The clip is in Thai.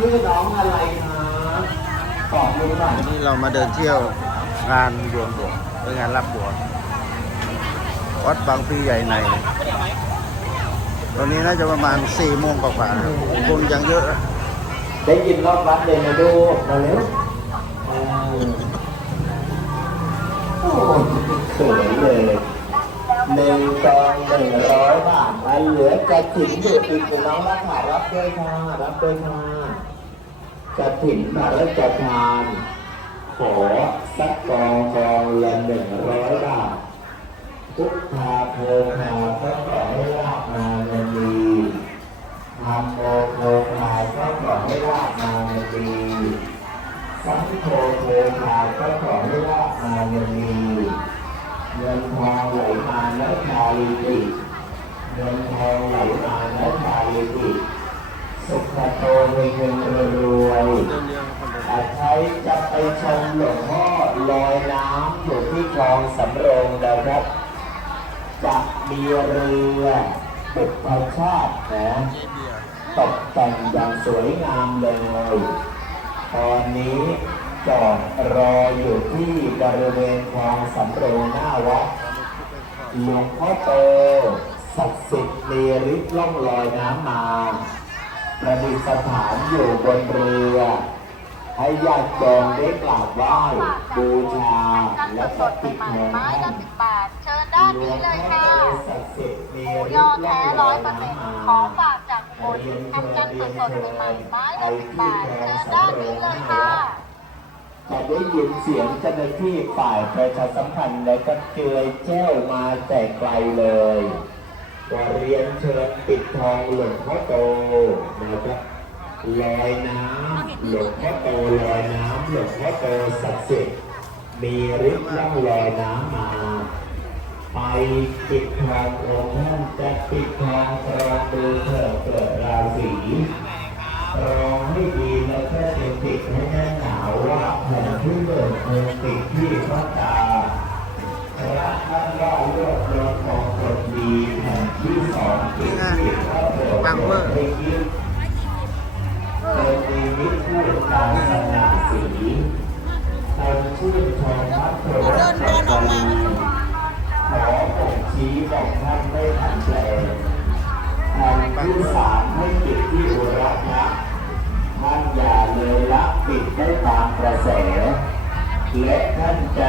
ชื่อน้องอะไรคะตอบลุงหน่อยวันนี้เรามาเดินเที่ยวงานรวมบวชหรืองานรับบวชวัดบางพลีใหญ่ใน ตอนนี้น่าจะประมาณ4โมงกว่าๆนะครับคนยังเยอะ ได้ยินรอบวัดเลยนะดูมาเร็วเออโอ้สวยเลยห นึ่งซองหนึ่งร้อยบาทอันเหลือกระถิ่นอยู่อีกหนึ่งน้องรักขารับด้วยค่ะรับด้วยค่ะกระถิ่นมาแล้วจะทาน ขอสักกองกองละหนึ่งร้อยบาททุกทาโพคาก็ขอให้ลาบมาเงินดีทำโมโพคาก็ขอให้ลาบมาเงินดีสังโฆโพคาก็ขอให้ลาบมาเงินดี เงินทองไหลมาแล้วชาลิติเงินทองไหลมาแล้วชาลิติสุขโตเงินเดินเดียวคนเดินอาใช้จะไปชมหลวงพ่อลอยน้ำอยู่ที่คลองสำโรงนะครับ จะมีเรือบุพชาตินะตกแต่งอย่างสวยงามเลย ตอนนี้ จอดรออยู่ที่บริเวณคลองสำโรงหน้าวัดหลวงพ่อโตศักดิ์สิทธิ์มีฤทธิ์ล่องลอยน้ำมาประดิษฐานอยู่บนเรือให้ญาติโยมได้กราบไหว้บูชากันและสก็ดๆติดใหม่แทนๆไม้ท่าละนสิบบาทเชิญด้านนี้เลยค่ะศักดิ์สิทธิ์มีหมูฤยอทธิ์ล่แท้องลร้ออยยเปอร์เซ็นต์น้ำมาของฝากจากอุบลทำกันสดๆใหม่ๆไม้ละสิบบาท เชิญด้านนี้เลยค่ะ จะได้ยินเสียงเจ้าหน้าที่ฝ่ายประชาสัมพันธ์และก็เกยแจ้วมาแต่ไกลเลยว่าเรียนเชิญปิดทองหลวงพ่อโตนะครับลอยน้ำหลวงพ่อโตลอยน้ำหลวงพ่อโตศักดิ์สิทธิ์มีฤทธิ์ล่องลอยน้ำมาไปปิดทององค์ท่านจะปิดทองกรองดูเถิดเกิด ที่เบิกคงติดที่พระตาพระท่านว่าเลือกรองทองกดดีแผ่นที่สองติดที่พระโบสถ์ให้ยิ้มโดยมีมิพูดตามสง่าสีคนชื่นชมพระโพธิ์รัตนตรีขอผมชี้บอกท่านไม่ทันแปลแผ่นที่สามให้ปิดที่อุระนะท่านอย่าเลยละปิดได้ตามกระแส และท่านจะ